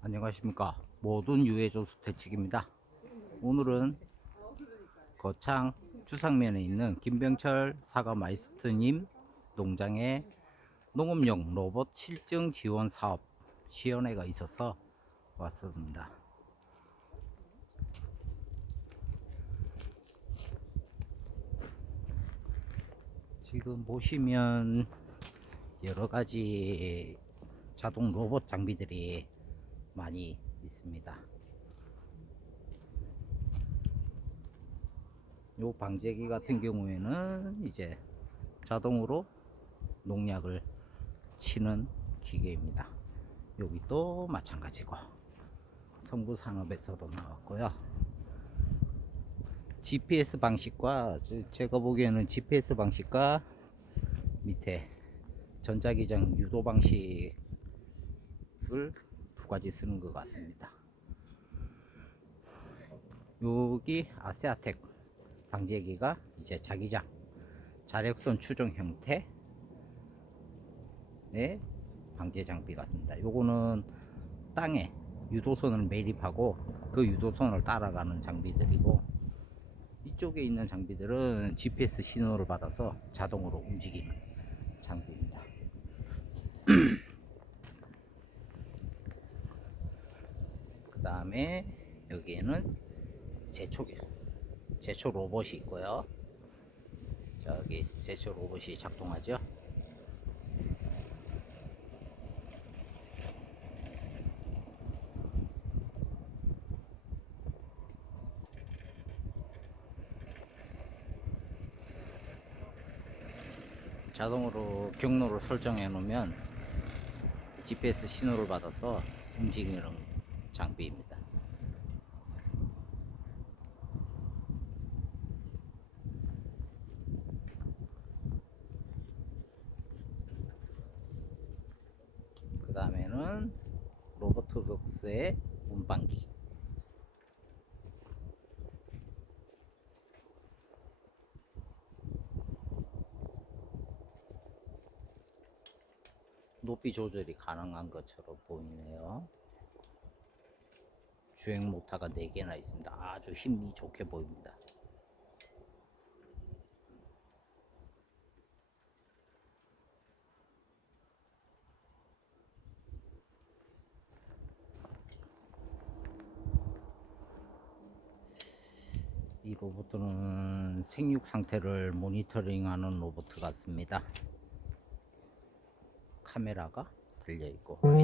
안녕하십니까. 모든 유해조수 대책입니다. 오늘은 거창 주상면에 있는 김병철 사과 마이스트님 농장에 농업용 로봇 실증 지원 사업 시연회가 있어서 왔습니다. 지금 보시면 여러 가지 자동 로봇 장비들이 많이 있습니다. 요 방제기 같은 경우에는 이제 자동으로 농약을 치는 기계입니다. 여기 또 마찬가지고 성부 산업에서도 나왔고요. GPS 방식과 제- 제가 보기에는 GPS 방식과 밑에 전자기장 유도 방식을 두 가지 쓰는 것 같습니다. 여기 아세아텍 방제기가 이제 자기장 자력선 추종 형태의 방제 장비 같습니다. 요거는 땅에 유도선을 매립하고 그 유도선을 따라가는 장비들이고 이쪽에 있는 장비들은 GPS 신호를 받아서 자동으로 움직이는 장비입니다. 다음에 여기에는 제초 제초 로봇이 있고요. 저기 제초 로봇이 작동하죠. 자동으로 경로를 설정해 놓으면 GPS 신호를 받아서 움직이는 장비입니다. 그 다음에는 로버트웍스의 운반기. 높이 조절이 가능한 것처럼 보이네요. 주행 모터가 4개나 있습니다. 아주 힘이 좋게 보입니다. 이 로봇은 생육 상태를 모니터링하는 로봇 같습니다. 카메라가 들려 있고